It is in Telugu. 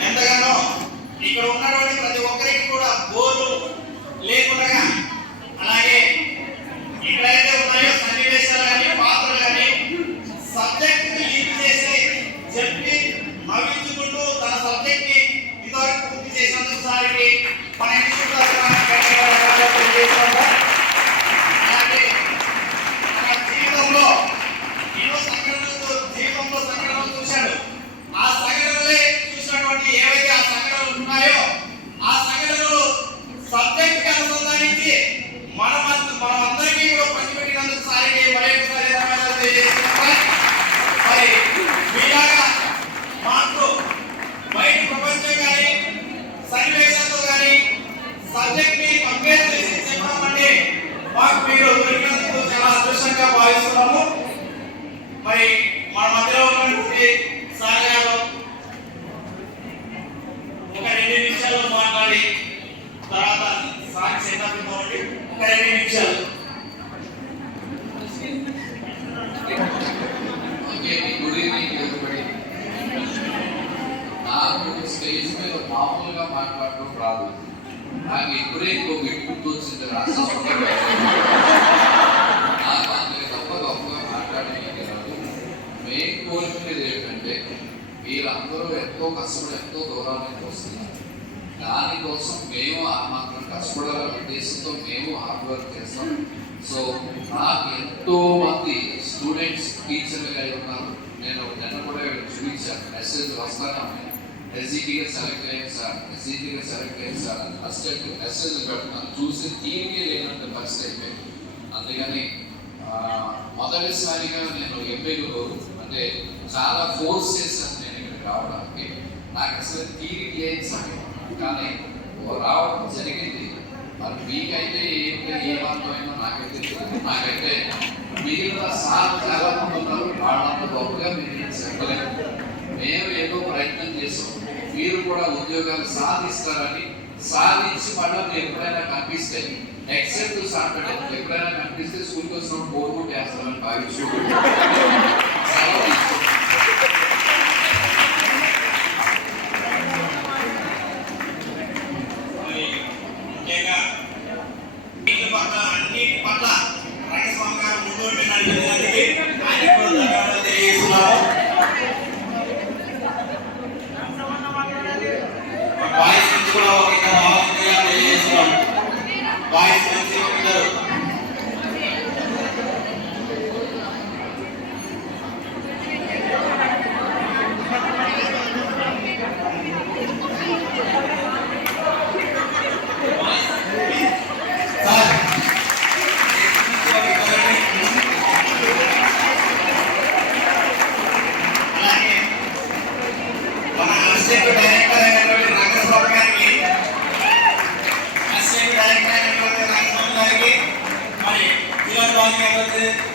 ఎంతగానో ఇక్కడ ఉన్నటువంటి ప్రతి ఒక్కరికి కూడా బోర్లు మాకు మీరు దొరికినందుకు చాలా అదృష్టంగా భావిస్తున్నాము. మరి మన మధ్యలో ఉన్నటువంటి సార్ గారు ఒక రెండు నిమిషాలు మాట్లాడి తర్వాత సార్ ఒక రెండు నిమిషాలు. గుడ్ ఈవినింగ్ నాకు స్టేజ్ మీద మామూలుగా రాదు. నాకు ఇప్పుడే ఇంకో గుర్తు నాకు తప్ప గొప్పగా మాట్లాడడానికి రాదు మెయిన్ కోరుకునేది ఏంటంటే మీరందరూ ఎంతో కష్టపడి ఎంతో దూరానికి వస్తున్నారు దానికోసం మేము ఆ మాత్రం కష్టపడాలనే ఉద్దేశంతో మేము హార్డ్ వర్క్ చేస్తాం సో నాకు ఎంతో మంది స్టూడెంట్స్ టీచర్లుగా ఉన్నారు నేను నిన్న కూడా చూపించాను మెసేజ్ వస్తానే ఎస్జిటిగా సెలెక్ట్ అయ్యాను సార్. ఎస్జిటిగా సెలెక్ట్ అయ్యాను సార్. అని ఫస్ట్ పెట్టుకున్నాను చూసి తీరికే లేనంత పరిస్థితి అయిపోయింది అందుకని మొదటిసారిగా నేను ఎంపీలో అంటే చాలా ఫోర్స్ చేశాను నేను ఇక్కడ రావడానికి. నాకు అసలు తీరిక లేదు సమయం కానీ రావడం జరిగింది. మరి మీకైతే ఏంటి ఏమర్థమైందో నాకైతే నాకైతే మిగిలిన సార్ చాలా మంది ఉన్నారు వాళ్ళంత గొప్పగా మీరు ఏం చెప్పలేము మేము ఏదో ప్రయత్నం చేసాం మీరు కూడా ఉద్యోగాలు సాధిస్తారని సాధించి మళ్ళీ మీరు ఎప్పుడైనా కనిపిస్తే ఎక్సెప్ట్ సాటర్డే ఎప్పుడైనా కనిపిస్తే స్కూల్కి వచ్చినప్పుడు బోర్ కొట్టి వేస్తారని 네.